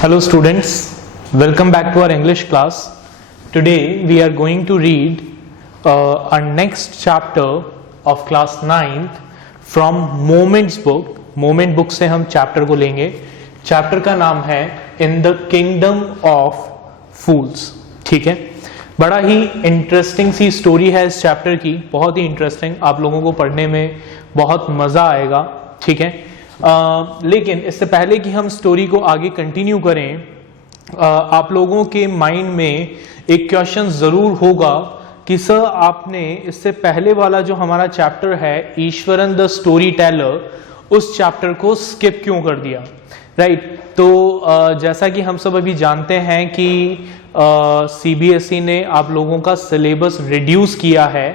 Hello students, welcome back to our English class. Today we are going to read our next chapter of class 9th from Moments book. Moment book से हम chapter को लेंगे. Chapter का नाम है In the Kingdom of Fools. ठीक है, बड़ा ही इंटरेस्टिंग सी स्टोरी है इस चैप्टर की, बहुत ही इंटरेस्टिंग, आप लोगों को पढ़ने में बहुत मज़ा आएगा. ठीक है, लेकिन इससे पहले कि हम स्टोरी को आगे कंटिन्यू करें, आप लोगों के माइंड में एक क्वेश्चन ज़रूर होगा कि सर आपने इससे पहले वाला जो हमारा चैप्टर है ईश्वरन द स्टोरी टेलर, उस चैप्टर को स्किप क्यों कर दिया. राइट, तो जैसा कि हम सब अभी जानते हैं कि सीबीएसई ने आप लोगों का सिलेबस रिड्यूस किया है.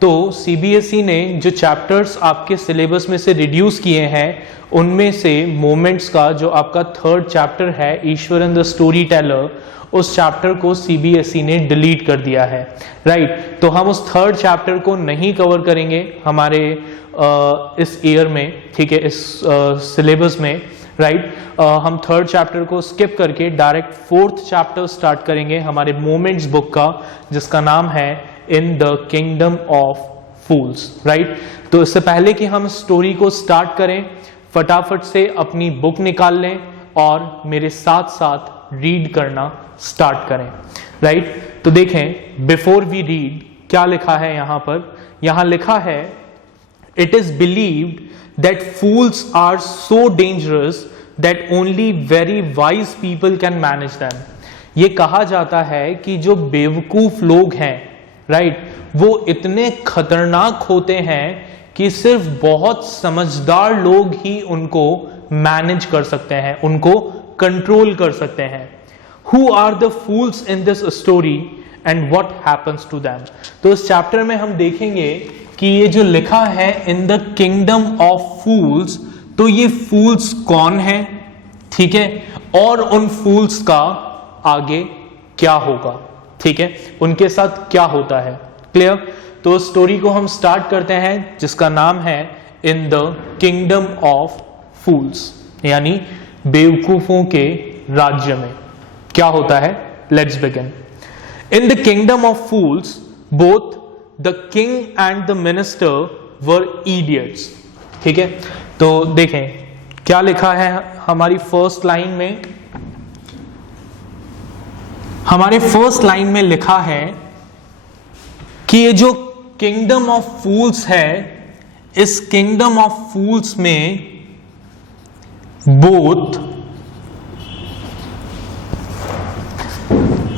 तो सीबीएसई ने जो चैप्टर्स आपके सिलेबस में से रिड्यूस किए हैं उनमें से मोमेंट्स का जो आपका थर्ड चैप्टर है ईश्वरन द स्टोरी टेलर, उस चैप्टर को सीबीएसई ने डिलीट कर दिया है. राइट, तो हम उस थर्ड चैप्टर को नहीं कवर करेंगे हमारे इस ईयर में. ठीक है, इस सिलेबस में. राइट, हम थर्ड चैप्टर को स्किप करके डायरेक्ट फोर्थ चैप्टर स्टार्ट करेंगे हमारे मोमेंट्स बुक का, जिसका नाम है इन the kingdom of fools. Right, तो इससे पहले कि हम स्टोरी को स्टार्ट करें, फटाफट से अपनी बुक निकाल लें और मेरे साथ साथ रीड करना स्टार्ट करें. राइट, तो देखें बिफोर वी रीड क्या लिखा है यहां पर. यहां लिखा है it is believed that fools are so dangerous that only very wise people can manage them. ये कहा जाता है कि जो बेवकूफ लोग हैं, राइट, वो इतने खतरनाक होते हैं कि सिर्फ बहुत समझदार लोग ही उनको मैनेज कर सकते हैं, उनको कंट्रोल कर सकते हैं. Who are the fools in this story and what happens to them? तो इस चैप्टर में हम देखेंगे कि ये जो लिखा है इन द किंगडम ऑफ फूल्स, तो ये फूल्स कौन है, ठीक है, और उन फूल्स का आगे क्या होगा. ठीक है, उनके साथ क्या होता है. क्लियर, तो स्टोरी को हम स्टार्ट करते हैं जिसका नाम है इन द किंगडम ऑफ फूल्स, यानी बेवकूफों के राज्य में क्या होता है. Let's begin. In the kingdom of fools both the king and the minister were idiots. ठीक है, तो देखें क्या लिखा है हमारी फर्स्ट लाइन में. हमारे फर्स्ट लाइन में लिखा है कि ये जो किंगडम ऑफ फूल्स है, इस किंगडम ऑफ फूल्स में both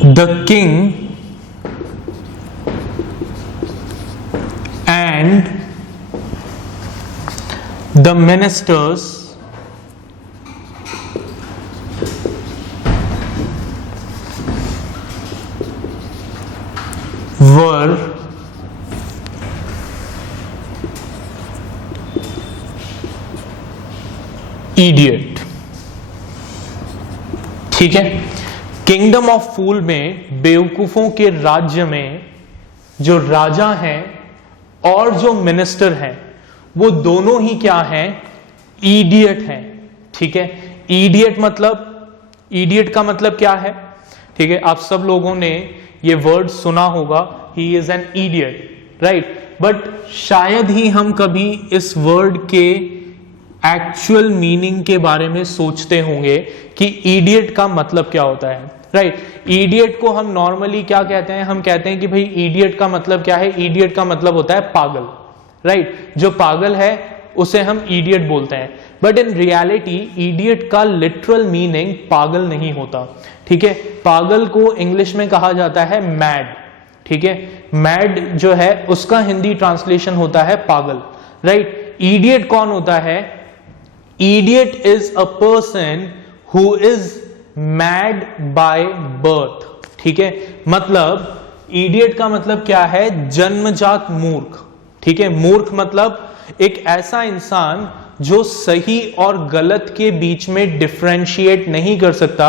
the king and the ministers were idiot. ठीक है, किंगडम ऑफ फूल में बेवकूफों के राज्य में जो राजा हैं और जो मिनिस्टर हैं वो दोनों ही क्या हैं, इडियट हैं. ठीक है, इडियट मतलब, इडियट का मतलब क्या है. ठीक है, आप सब लोगों ने ये वर्ड सुना होगा, he is an idiot. Right, but शायद ही हम कभी इस वर्ड के एक्चुअल मीनिंग के बारे में सोचते होंगे कि इडियट का मतलब क्या होता है. राइट, इडियट को हम नॉर्मली क्या कहते हैं, हम कहते हैं कि भाई इडियट का मतलब क्या है. इडियट का मतलब होता है पागल. राइट, जो पागल है उसे हम इडियट बोलते हैं. बट इन रियलिटी इडियट का लिटरल मीनिंग पागल नहीं होता. ठीक है, पागल को इंग्लिश में कहा जाता है मैड. ठीक है, मैड जो है उसका हिंदी ट्रांसलेशन होता है पागल. राइट, इडियट कौन होता है. Idiot is a person who is mad by birth. ठीक है, मतलब इडियट का मतलब क्या है, जन्मजात मूर्ख. ठीक है, मूर्ख मतलब एक ऐसा इंसान जो सही और गलत के बीच में डिफरेंशिएट नहीं कर सकता.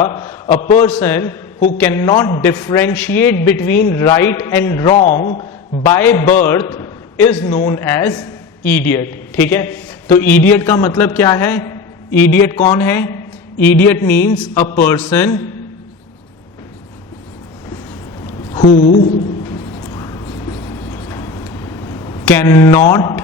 A person who can not differentiate between right and wrong by birth is known as idiot. ठीक है, तो इडियट का मतलब क्या है, इडियट कौन है, Idiot means a person who cannot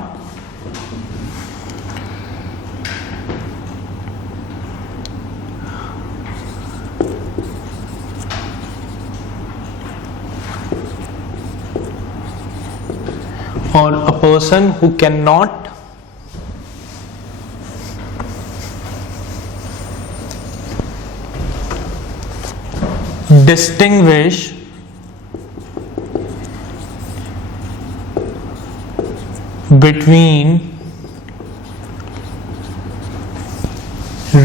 or a person who cannot distinguish between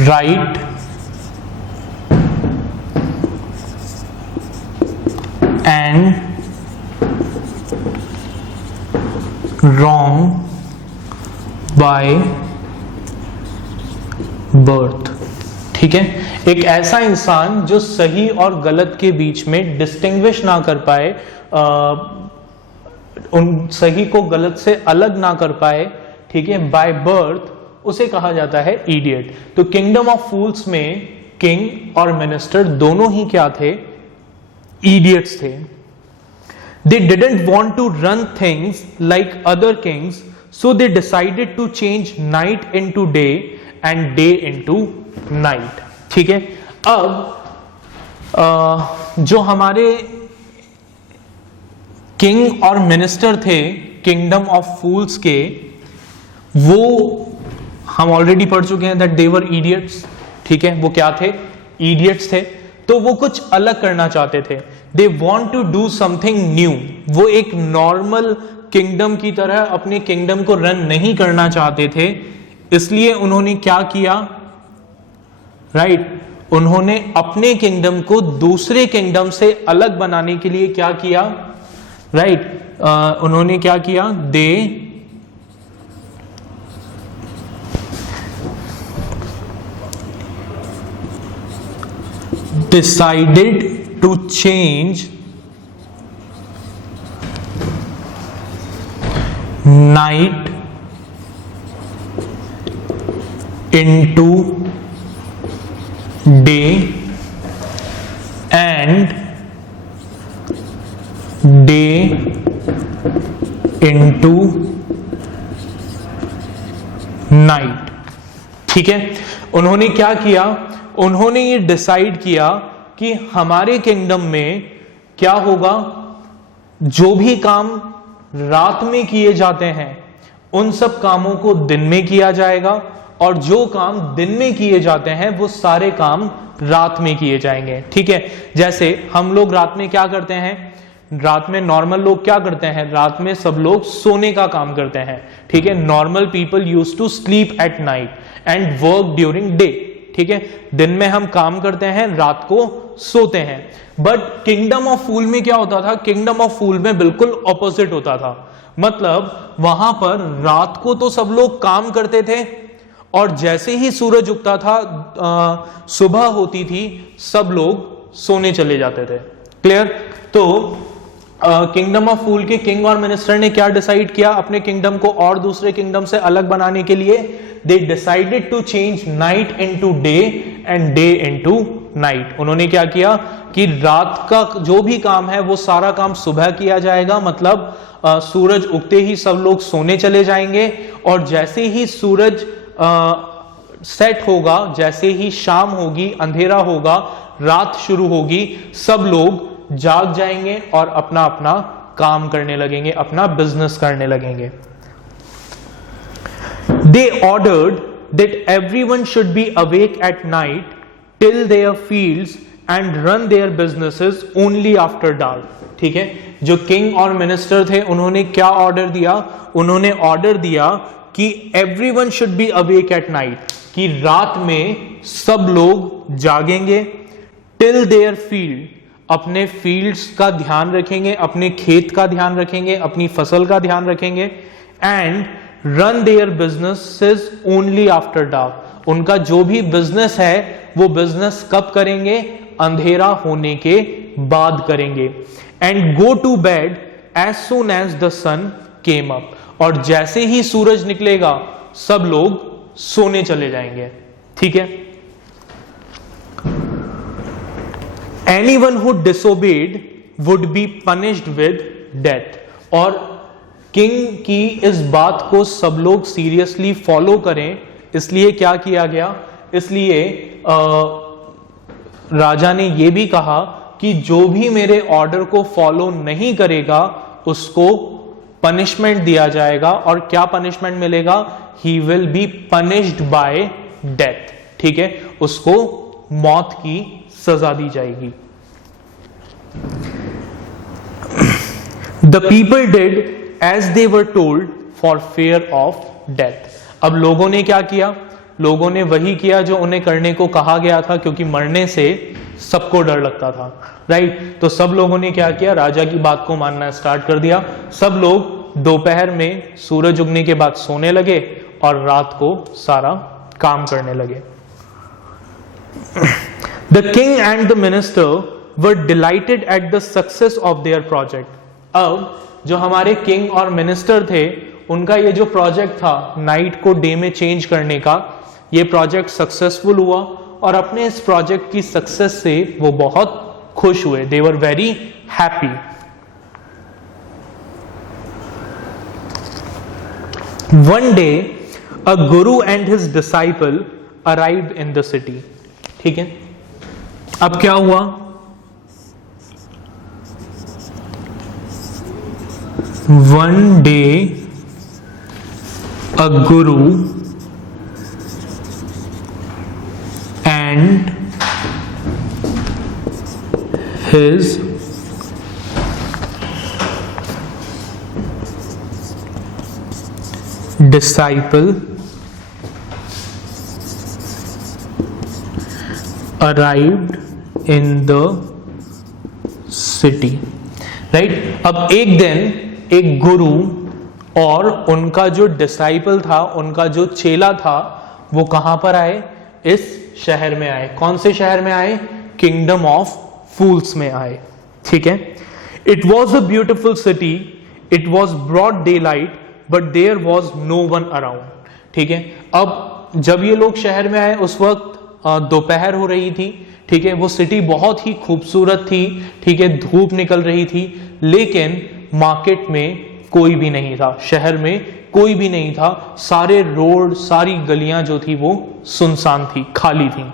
right and wrong by birth. ठीक है, एक ऐसा इंसान जो सही और गलत के बीच में डिस्टिंग्विश ना कर पाए, उन सही को गलत से अलग ना कर पाए, ठीक है, बाय बर्थ, उसे कहा जाता है इडियट. तो किंगडम ऑफ फूल्स में किंग और मिनिस्टर दोनों ही क्या थे? इडियट्स थे. They didn't want to run things like other kings, so they decided to change night into day and day into night. ठीक है, अब जो हमारे किंग और मिनिस्टर थे किंगडम ऑफ फूल्स के, वो हम ऑलरेडी पढ़ चुके हैं दैट दे वर इडियट्स. ठीक है, वो क्या थे? इडियट्स थे. तो वो कुछ अलग करना चाहते थे. They want to do something new. वो एक नॉर्मल किंगडम की तरह अपने किंगडम को रन नहीं करना चाहते थे. इसलिए उन्होंने क्या किया? राइट, उन्होंने अपने किंगडम को दूसरे किंगडम से अलग बनाने के लिए क्या किया? राइट, उन्होंने क्या किया? दे decided to change night into day and day into night. ठीक है, उन्होंने क्या किया? उन्होंने ये डिसाइड किया कि हमारे किंगडम में क्या होगा, जो भी काम रात में किए जाते हैं उन सब कामों को दिन में किया जाएगा, और जो काम दिन में किए जाते हैं वो सारे काम रात में किए जाएंगे. ठीक है, जैसे हम लोग रात में क्या करते हैं? रात में नॉर्मल लोग क्या करते हैं? रात में सब लोग सोने का काम करते हैं. ठीक है, normal people use to sleep at night and work during day. ठीक है, दिन में हम काम करते हैं, रात को सोते हैं. बट किंगडम ऑफ फूल में क्या होता था? किंगडम ऑफ फूल में बिल्कुल ऑपोजिट होता था. मतलब वहां पर रात को तो सब लोग काम करते थे, और जैसे ही सूरज उगता था, सुबह होती थी, सब लोग सोने चले जाते थे. क्लियर? तो किंगडम ऑफ फूल के किंग और मिनिस्टर ने क्या डिसाइड किया अपने किंगडम को और दूसरे किंगडम से अलग बनाने के लिए? They decided to change night into day and day into night. उन्होंने क्या किया कि रात का जो भी काम है वो सारा काम सुबह किया जाएगा. मतलब सूरज उगते ही सब लोग सोने चले जाएंगे, और जैसे ही सूरज सेट होगा, जैसे ही शाम होगी, अंधेरा होगा, रात शुरू होगी, सब लोग जाग जाएंगे और अपना अपना काम करने लगेंगे, अपना बिजनेस करने लगेंगे. They ordered that everyone should be awake at night till their fields and run their businesses only after dark. ठीक है, जो किंग और मिनिस्टर थे उन्होंने क्या ऑर्डर दिया? उन्होंने ऑर्डर दिया कि everyone should be awake at night, कि रात में सब लोग जागेंगे. till their field, अपने फील्ड्स का ध्यान रखेंगे, अपने खेत का ध्यान रखेंगे, अपनी फसल का ध्यान रखेंगे. And run their businesses only after dark. उनका जो भी बिजनेस है वो बिजनेस कब करेंगे? अंधेरा होने के बाद करेंगे. And go to bed as soon as the sun came up. और जैसे ही सूरज निकलेगा सब लोग सोने चले जाएंगे. ठीक है, anyone who disobeyed would be punished with death. और किंग की इस बात को सब लोग सीरियसली फॉलो करें, इसलिए क्या किया गया, इसलिए राजा ने यह भी कहा कि जो भी मेरे ऑर्डर को फॉलो नहीं करेगा उसको पनिशमेंट दिया जाएगा। और क्या पनिशमेंट मिलेगा? He will be punished by death. ठीक है, उसको मौत की सजा दी जाएगी। The people did as they were told for fear of death. अब लोगों ने क्या किया? लोगों ने वही किया जो उन्हें करने को कहा गया था, क्योंकि मरने से सबको डर लगता था, राइट। तो सब लोगों ने क्या किया? राजा की बात को मानना स्टार्ट कर दिया। सब लोग दोपहर में सूरज उगने के बाद सोने लगे और रात को सारा काम करने लगे। The king and the minister were dilated at the success of their project. अब जो हमारे किंग और मिनिस्टर थे, उनका ये जो प्रोजेक्ट था नाइट को डे में चेंज करने का, ये प्रोजेक्ट सक्सेसफुल हुआ और अपने इस प्रोजेक्ट की सक्सेस से वो बहुत खुश हुए। They were very happy. One day a guru and his disciple arrived in the city. ठीक है, अब क्या हुआ? One day a guru and his disciple arrived in the city, right? अब एक दिन एक गुरु और उनका जो डिसाइपल था, उनका जो चेला था, वो कहां पर आए? इस शहर में आए। कौन से शहर में आए? किंगडम ऑफ फूल्स में आए। ठीक है। It was a beautiful city, it was broad daylight, but there was no one around. ठीक है, अब जब ये लोग शहर में आए उस वक्त दोपहर हो रही थी। ठीक है, वो सिटी बहुत ही खूबसूरत थी। ठीक है, धूप निकल रही थी, लेकिन मार्केट में कोई भी नहीं था, शहर में कोई भी नहीं था। सारे रोड, सारी गलियां जो थी वो सुनसान थी, खाली थी।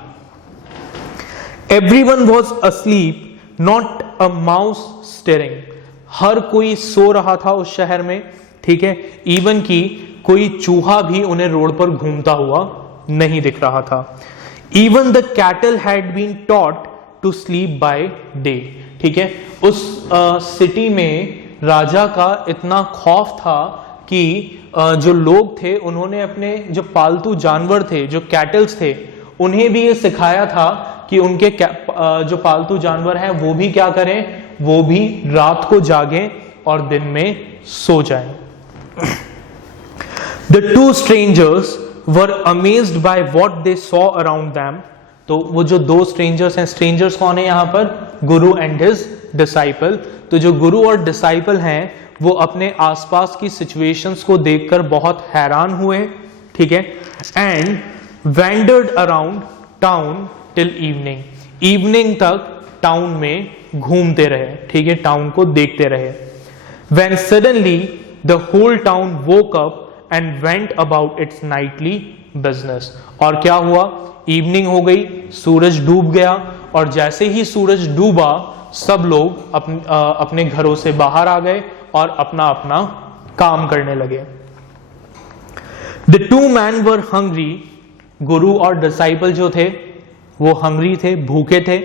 Everyone was asleep, not a mouse stirring. हर कोई सो रहा था उस शहर में। ठीक है, इवन की कोई चूहा भी उन्हें रोड पर घूमता हुआ नहीं दिख रहा था। Even the cattle had been taught to sleep by day. ठीक है, उस सिटी में राजा का इतना खौफ था कि जो लोग थे उन्होंने अपने जो पालतू जानवर थे, जो कैटल्स थे, उन्हें भी ये सिखाया था कि उनके जो पालतू जानवर हैं वो भी क्या करें? वो भी रात को जागें और दिन में सो जाएं। The two strangers were amazed by what they saw around them. तो वो जो दो स्ट्रेंजर्स हैं, स्ट्रेंजर्स कौन है यहाँ पर? गुरु एंड हिज डिसाइपल। तो जो गुरु और डिसाइपल हैं वो अपने आसपास की सिचुएशंस को देखकर बहुत हैरान हुए। ठीक है, and wandered around town till evening. Evening तक टाउन में घूमते रहे। ठीक है, टाउन को देखते रहे। When suddenly the whole town woke up and went about its nightly business. और क्या हुआ? इवनिंग हो गई, सूरज डूब गया, और जैसे ही सूरज डूबा सब लोग अपने घरों से बाहर आ गए और अपना अपना काम करने लगे। The two man were hungry. गुरु और डिसाइपल जो थे वो हंग्री थे, भूखे थे।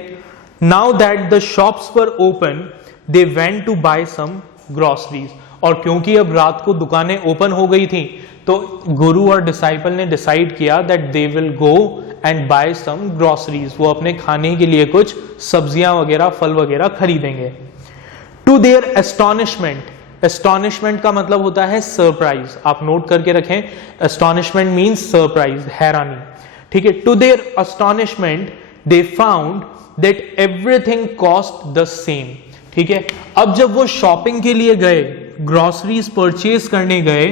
Now that the shops were open they went to buy some groceries. और क्योंकि अब रात को दुकानें ओपन हो गई थी तो गुरु और डिसाइपल ने डिसाइड किया that they will go and buy some groceries. वो अपने खाने के लिए कुछ सब्जियां वगैरह, फल वगैरह खरीदेंगे। टू देयर एस्टॉनिशमेंट, एस्टॉनिशमेंट का मतलब होता है सरप्राइज। आप नोट करके रखें, एस्टॉनिशमेंट मीन्स सरप्राइज, हैरानी। ठीक है, to their astonishment they found that everything cost the same. ठीक है, अब जब वो शॉपिंग के लिए गए, ग्रोसरीज परचेज करने गए,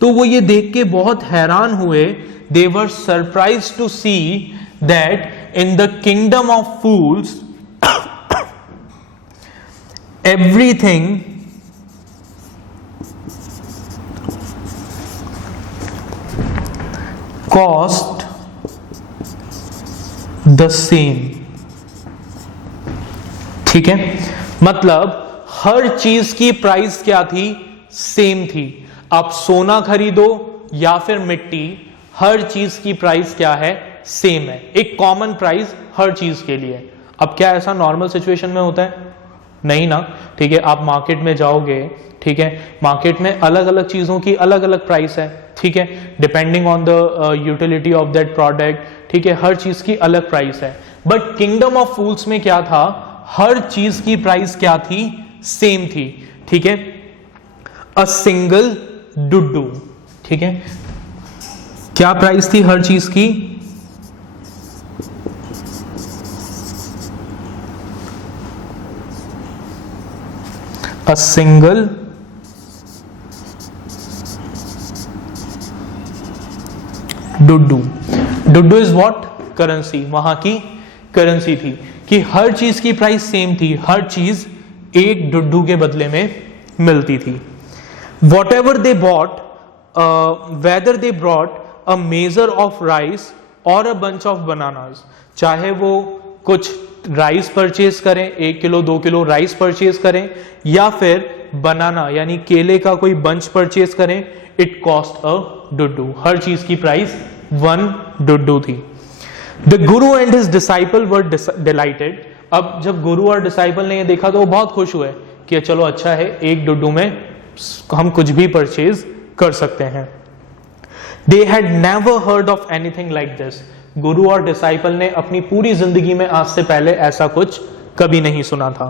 तो वो ये देख के बहुत हैरान हुए। They were surprised to see that in the kingdom of fools everything cost the same. ठीक है, मतलब हर चीज की प्राइस क्या थी? सेम थी. आप सोना खरीदो या फिर मिट्टी, हर चीज की प्राइस क्या है? सेम है. एक कॉमन प्राइस हर चीज के लिए. अब क्या ऐसा नॉर्मल सिचुएशन में होता है? नहीं ना. ठीक है, आप मार्केट में जाओगे, ठीक है, मार्केट में अलग अलग चीजों की अलग अलग प्राइस है. ठीक है, depending on the utility of that product. ठीक है, हर चीज की अलग प्राइस है. बट किंगडम ऑफ फूल्स में क्या था? हर चीज की प्राइस क्या थी? सेम थी. ठीक है, अ सिंगल डुड्डू. ठीक है, क्या प्राइस थी हर चीज की? A single Duddu. Duddu is what? Currency. वहां की करेंसी थी कि हर चीज की प्राइस सेम थी, हर चीज एक डुड्डू के बदले में मिलती थी. What ever they bought, whether they brought a measure of rice और अ बंच ऑफ बनानास, चाहे वो कुछ राइस परचेज करें, 1 किलो 2 किलो राइस परचेज करें, या फिर बनाना यानी केले का कोई बंच परचेज करें, इट कॉस्ट अ डुड्डू. हर चीज की प्राइस 1 डुड्डू थी. The Guru and his disciple were dilated. अब जब गुरु और डिसाइपल ने ये देखा तो वो बहुत खुश हुए कि चलो अच्छा है, 1 डुड्डू में हम कुछ भी परचेज कर सकते हैं. They had never heard of anything like this. गुरु और डिसाइपल ने अपनी पूरी जिंदगी में आज से पहले ऐसा कुछ कभी नहीं सुना था.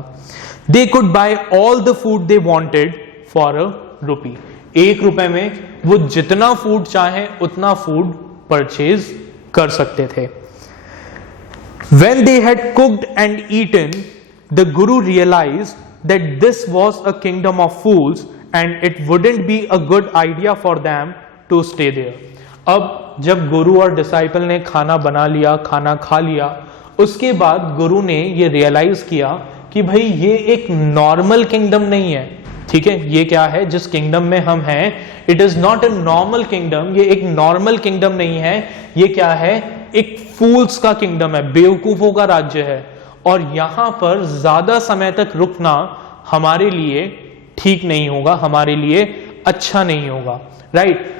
They could buy all the food they wanted for a rupee. 1 रुपए में वो जितना फूड चाहे उतना फूड परचेज कर सकते थे. When they had cooked and eaten, the Guru realized that this was a kingdom of fools and it wouldn't be a good idea for them to stay there. अब जब गुरु और disciple ने खाना बना लिया, खाना खा लिया, उसके बाद गुरु ने ये रियलाइज किया कि भाई ये एक नॉर्मल किंगडम नहीं है. ठीक है, ये क्या है जिस किंगडम में हम हैं? It is not a normal kingdom. ये एक नॉर्मल किंगडम नहीं है. ये क्या है? एक फूल्स का किंगडम है, बेवकूफों का राज्य है. और यहां पर ज्यादा समय तक रुकना हमारे लिए ठीक नहीं होगा, हमारे लिए अच्छा नहीं होगा. राइट?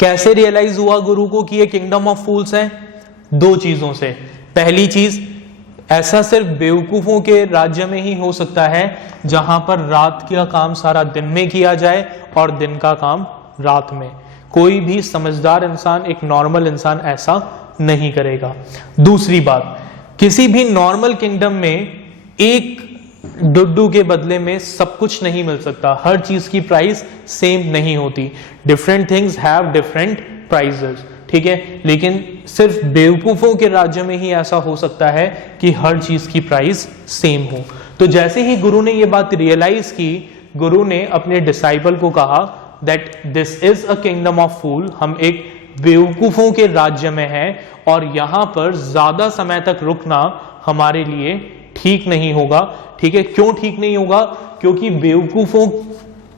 कैसे रियलाइज हुआ गुरु को कि ये किंगडम ऑफ फूल्स है? 2 चीजों से. पहली चीज, ऐसा सिर्फ बेवकूफों के राज्य में ही हो सकता है जहां पर रात का काम सारा दिन में किया जाए और दिन का काम रात में. कोई भी समझदार इंसान, एक नॉर्मल इंसान ऐसा नहीं करेगा. दूसरी बात, किसी भी नॉर्मल किंगडम में 1 डुड्डू के बदले में सब कुछ नहीं मिल सकता. हर चीज की प्राइस सेम नहीं होती. Different things have different prices. ठीक है, लेकिन सिर्फ बेवकूफों के राज्य में ही ऐसा हो सकता है कि हर चीज की प्राइस सेम हो. तो जैसे ही गुरु ने ये बात रियलाइज की, गुरु ने अपने डिसाइपल को कहा that this is a kingdom of fool. हम एक बेवकूफों के राज्य में हैं और यहां पर ज्यादा समय तक रुकना हमारे लिए ठीक नहीं होगा. ठीक है, क्यों ठीक नहीं होगा? क्योंकि बेवकूफों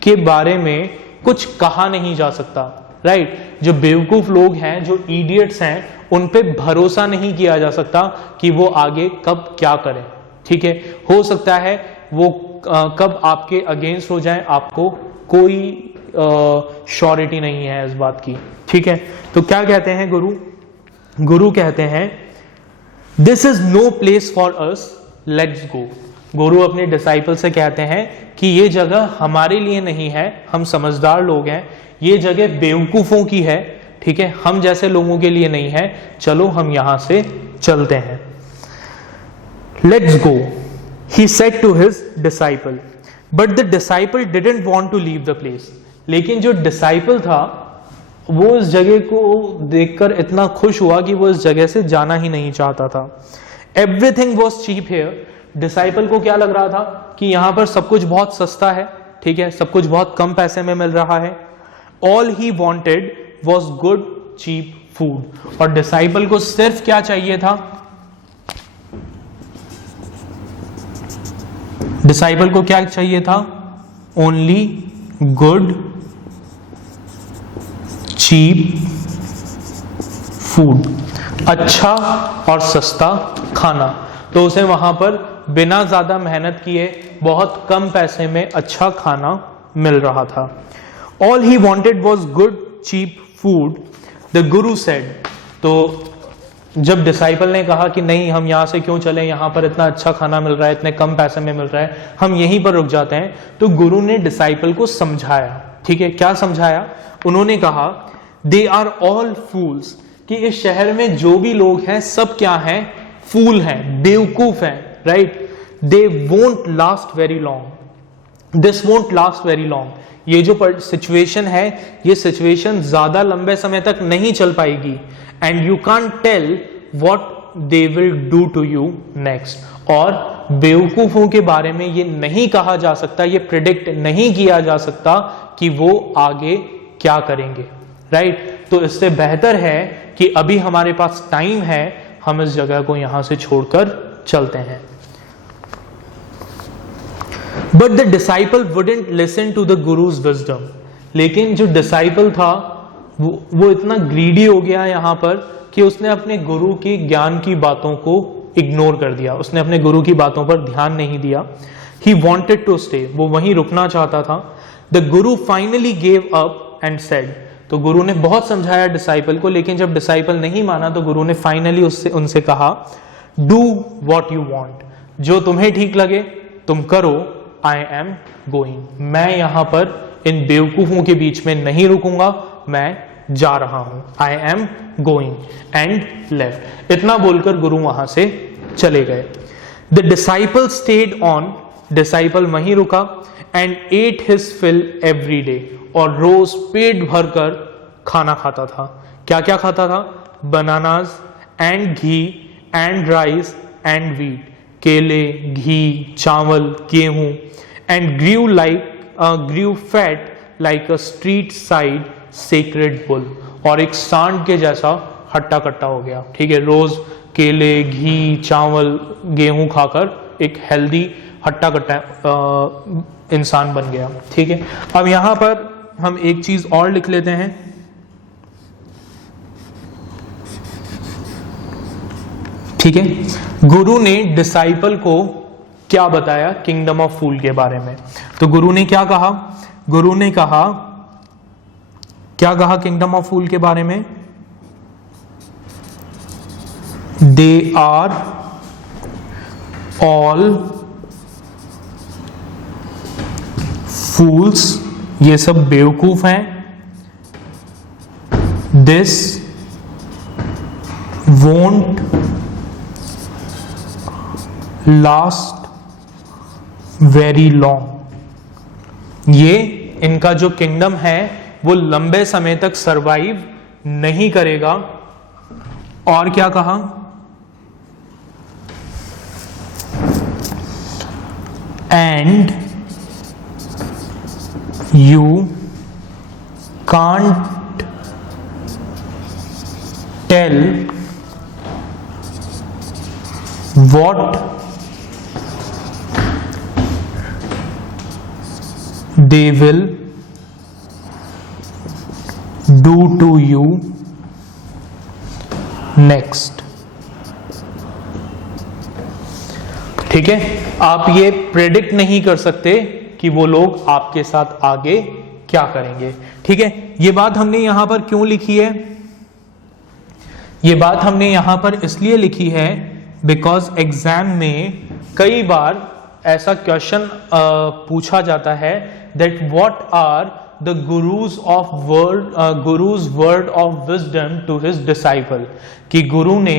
के बारे में कुछ कहा नहीं जा सकता. राइट? जो बेवकूफ लोग हैं, जो इडियट्स हैं, उन पे भरोसा नहीं किया जा सकता कि वो आगे कब क्या करें. ठीक है, हो सकता है वो कब आपके अगेंस्ट हो जाएं, आपको कोई श्योरिटी नहीं है इस बात की. ठीक है, तो क्या कहते हैं गुरु? गुरु कहते हैं this is no place for us, let's go. गुरु अपने डिसाइपल से कहते हैं कि ये जगह हमारे लिए नहीं है, हम समझदार लोग हैं, ये जगह बेवकूफों की है. ठीक है, हम जैसे लोगों के लिए नहीं है, चलो हम यहां से चलते हैं. Let's go, he said to his disciple. But the disciple didn't want to leave the place. लेकिन जो डिसाइपल था वो इस जगह को देखकर इतना खुश हुआ कि वो इस जगह से जाना ही नहीं चाहता था. Everything was cheap here. Disciple को क्या लग रहा था कि यहां पर सब कुछ बहुत सस्ता है. ठीक है, सब कुछ बहुत कम पैसे में मिल रहा है. All he wanted was good cheap food. और डिसाइपल को सिर्फ क्या चाहिए था? डिसाइपल को क्या चाहिए था? ओनली गुड चीप फूड, अच्छा और सस्ता खाना। तो उसे वहां पर बिना ज्यादा मेहनत किए बहुत कम पैसे में अच्छा खाना मिल रहा था। All he wanted was good cheap food, the guru said. तो जब डिसाइपल ने कहा कि नहीं, हम यहाँ से क्यों चलें, यहाँ पर इतना अच्छा खाना मिल रहा है, इतने कम पैसे में मिल रहा है, हम यहीं पर रुक जाते हैं। तो गुरु ने डिसाइपल को समझाया। ठीक है, क्या समझाया? उन्होंने कहा दे आर ऑल फूल्स, कि इस शहर में जो भी लोग हैं सब क्या हैं? फूल हैं, बेवकूफ हैं, right? They won't last very long, this won't last very long. ये जो सिचुएशन है, ये सिचुएशन ज्यादा लंबे समय तक नहीं चल पाएगी। And you can't tell what they will do to you next. और बेवकूफों के बारे में ये नहीं कहा जा सकता, ये प्रिडिक्ट नहीं किया जा सकता कि वो आगे क्या करेंगे, राइट? तो इससे बेहतर है कि अभी हमारे पास टाइम है, हम इस जगह को यहां से छोड़कर चलते हैं। But the disciple wouldn't listen to the guru's wisdom. लेकिन जो डिसाइपल था वो इतना ग्रीडी हो गया यहां पर कि उसने अपने गुरु की ज्ञान की बातों को इग्नोर कर दिया, उसने अपने गुरु की बातों पर ध्यान नहीं दिया। ही वॉन्टेड टू स्टे, वो वहीं रुकना चाहता था। The Guru finally gave up and said. तो गुरु ने बहुत समझाया डिसाइपल को, लेकिन जब डिसाइपल नहीं माना तो गुरु ने फाइनली उनसे कहा डू वॉट यू वॉन्ट, जो तुम्हें ठीक लगे तुम करो, आई एम गोइंग। मैं यहां पर इन बेवकूफों के बीच में नहीं रुकूंगा, मैं जा रहा हूं, I am going, and left. इतना बोलकर गुरु वहां से चले गए। The disciple stayed on, disciple वहीं रुका, and ate his fill every day, और रोज पेट भरकर खाना खाता था। क्या क्या खाता था? Bananas and ghee and rice and wheat, केले, घी, चावल, गेहूं। And grew fat like a street side sacred bull, और एक सांड के जैसा हट्टा कट्टा हो गया। ठीक है, रोज केले, घी, चावल, गेहूं खाकर एक हेल्दी हट्टा कट्टा इंसान बन गया। ठीक है, अब यहां पर हम एक चीज और लिख लेते हैं। ठीक है, गुरु ने डिसाइपल को क्या बताया किंगडम ऑफ फूल के बारे में? तो गुरु ने क्या कहा? गुरु ने कहा, क्या कहा किंगडम ऑफ फूल के बारे में? दे आर ऑल फूल्स, ये सब बेवकूफ हैं। This won't last very long, ये इनका जो किंगडम है वो लंबे समय तक सरवाइव नहीं करेगा। और क्या कहा? And you can't tell what they will do to you next। ठीक है, आप ये प्रेडिक्ट नहीं कर सकते कि वो लोग आपके साथ आगे क्या करेंगे। ठीक है, ये बात हमने यहां पर क्यों लिखी है? ये बात हमने यहां पर इसलिए लिखी है बिकॉज एग्जाम में कई बार ऐसा क्वेश्चन पूछा जाता है that what are the guru's word of wisdom to his disciple, कि गुरु ने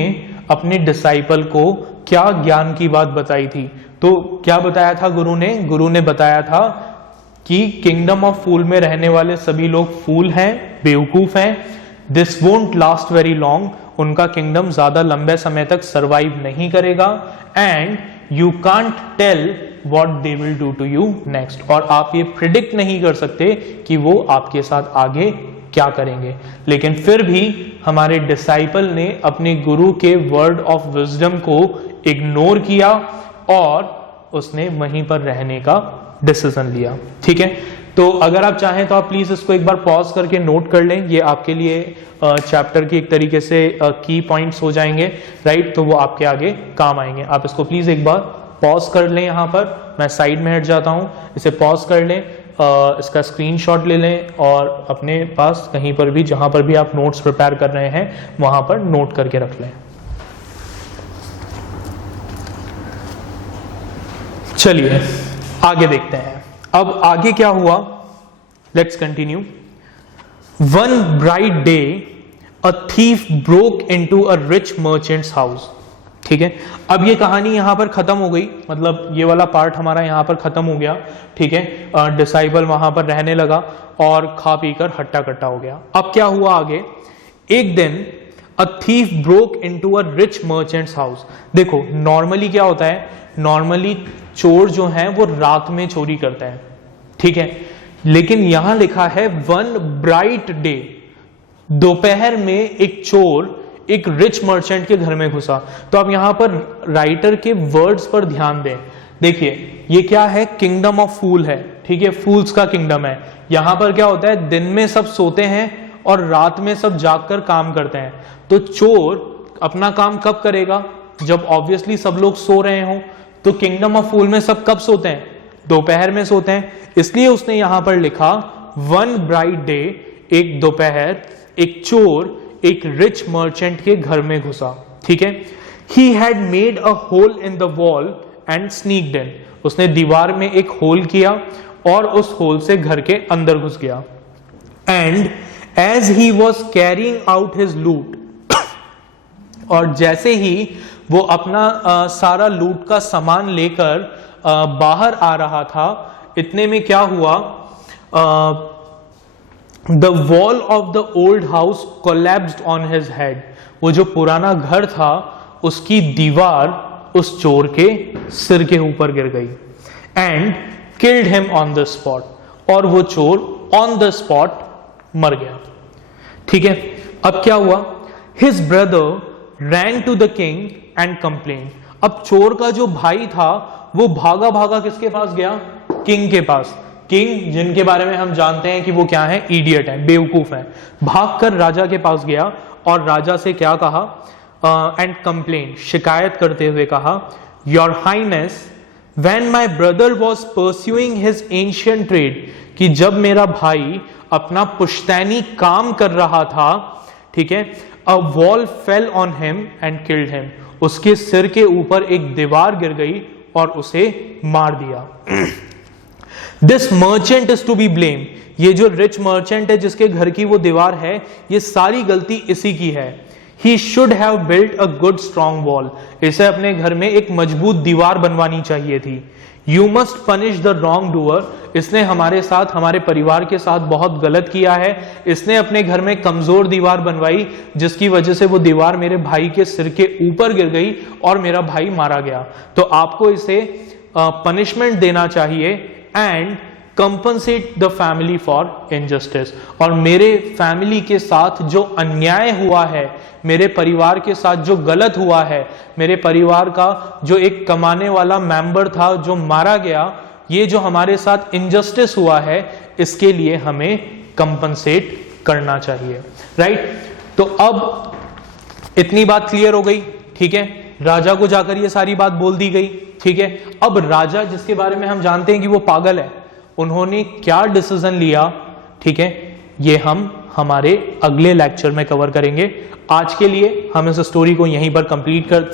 अपने डिसाइपल को क्या ज्ञान की बात बताई थी। तो क्या बताया था गुरु ने? गुरु ने बताया था कि किंगडम ऑफ फूल में रहने वाले सभी लोग फूल हैं, बेवकूफ हैं। This won't last very long, उनका किंगडम ज्यादा लंबे समय तक सरवाइव नहीं करेगा। And you can't tell what they will do to you next, और आप ये प्रिडिक्ट नहीं कर सकते कि वो आपके साथ आगे क्या करेंगे। लेकिन फिर भी हमारे डिसाइपल ने अपने गुरु के वर्ड ऑफ विजडम को इग्नोर किया और उसने वहीं पर रहने का डिसीजन लिया। ठीक है, तो अगर आप चाहें तो आप प्लीज इसको एक बार पॉज करके नोट कर लें, ये आपके लिए चैप्टर की एक तरीके से की पॉइंट्स हो जाएंगे, राइट, तो वो आपके आगे काम आएंगे। आप इसको प्लीज एक बार पॉज कर लें, यहाँ पर मैं साइड में हट जाता हूँ, इसे पॉज कर लें, इसका स्क्रीनशॉट ले लें और अपने पास कहीं पर भी जहां पर भी आप नोट्स प्रिपेयर कर रहे हैं वहां पर नोट करके रख लें। चलिए आगे देखते हैं, अब आगे क्या हुआ, let's continue. One bright day a thief broke into a rich merchants house. ठीक है, अब ये कहानी यहां पर खत्म हो गई, मतलब ये वाला पार्ट हमारा यहां पर खत्म हो गया। ठीक है, डिसाइबल वहां पर रहने लगा और खा पीकर हट्टा कट्टा हो गया। अब क्या हुआ आगे, एक दिन a thief broke into a rich merchants house. देखो नॉर्मली क्या होता है, नॉर्मली चोर जो हैं वो रात में चोरी करते हैं, ठीक है, लेकिन यहां लिखा है वन ब्राइट डे, दोपहर में एक चोर एक रिच मर्चेंट के घर में घुसा। तो अब यहां पर राइटर के वर्ड्स पर ध्यान दें। देखिए ये क्या है, किंगडम ऑफ फूल है, ठीक है, फूल्स का किंगडम है। यहां पर क्या होता है, दिन में सब सोते हैं और रात में सब जागकर काम करते हैं। तो चोर अपना काम कब करेगा, जब ऑब्वियसली सब लोग सो रहे हों। तो किंगडम ऑफ फूल में सब कब सोते हैं, दोपहर में सोते हैं, इसलिए उसने यहां पर लिखा वन ब्राइट डे, एक दोपहर एक चोर एक रिच मर्चेंट के घर में घुसा। ठीक है, he had made a hole in the wall and sneaked in, उसने दीवार में एक होल किया और उस होल से घर के अंदर घुस गया। And as he was carrying out his loot, और जैसे ही वो अपना सारा लूट का सामान लेकर बाहर आ रहा था, इतने में क्या हुआ, the wall of the old house collapsed on his head, वो जो पुराना घर था उसकी दीवार उस चोर के सिर के ऊपर गिर गई। And killed him on the spot, और वो चोर ऑन द स्पॉट मर गया। ठीक है, अब क्या हुआ, his brother ran to the king and complain. अब चोर का जो भाई था वो भागा भागा किसके पास गया, किंग के पास। किंग जिनके बारे में हम जानते हैं कि वो क्या है, इडियट है, बेवकूफ है, भागकर राजा के पास गया और राजा से क्या कहा, एंड कंप्लेन, शिकायत करते हुए कहा, your highness when my brother was pursuing his ancient trade, कि जब मेरा भाई अपना पुश्तैनी काम कर रहा था, ठीक है, a wall fell on him and killed him, उसके सिर के ऊपर एक दीवार गिर गई और उसे मार दिया। This merchant is to be blame, ये जो रिच मर्चेंट है जिसके घर की वो दीवार है, ये सारी गलती इसी की है। He should have built a good strong wall, इसे अपने घर में एक मजबूत दीवार बनवानी चाहिए थी। You must punish the wrong doer, इसने हमारे साथ, हमारे परिवार के साथ बहुत गलत किया है, इसने अपने घर में कमजोर दीवार बनवाई जिसकी वजह से वो दीवार मेरे भाई के सिर के ऊपर गिर गई और मेरा भाई मारा गया। तो आपको इसे पनिशमेंट देना चाहिए and compensate the family for injustice, और मेरे फैमिली के साथ जो अन्याय हुआ है, मेरे परिवार के साथ जो गलत हुआ है, मेरे परिवार का जो एक कमाने वाला मेंबर था जो मारा गया, ये जो हमारे साथ इनजस्टिस हुआ है, इसके लिए हमें कंपनसेट करना चाहिए, राइट। तो अब इतनी बात क्लियर हो गई, ठीक है, राजा को जाकर ये सारी बात बोल दी गई, ठीक है। अब राजा जिसके बारे में हम जानते हैं कि वो पागल है, उन्होंने क्या डिसीजन लिया, ठीक है, ये हम हमारे अगले लेक्चर में कवर करेंगे। आज के लिए हम इस स्टोरी को यहीं पर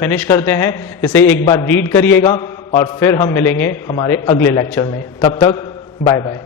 फिनिश करते हैं। इसे एक बार रीड करिएगा और फिर हम मिलेंगे हमारे अगले लेक्चर में। तब तक बाय बाय।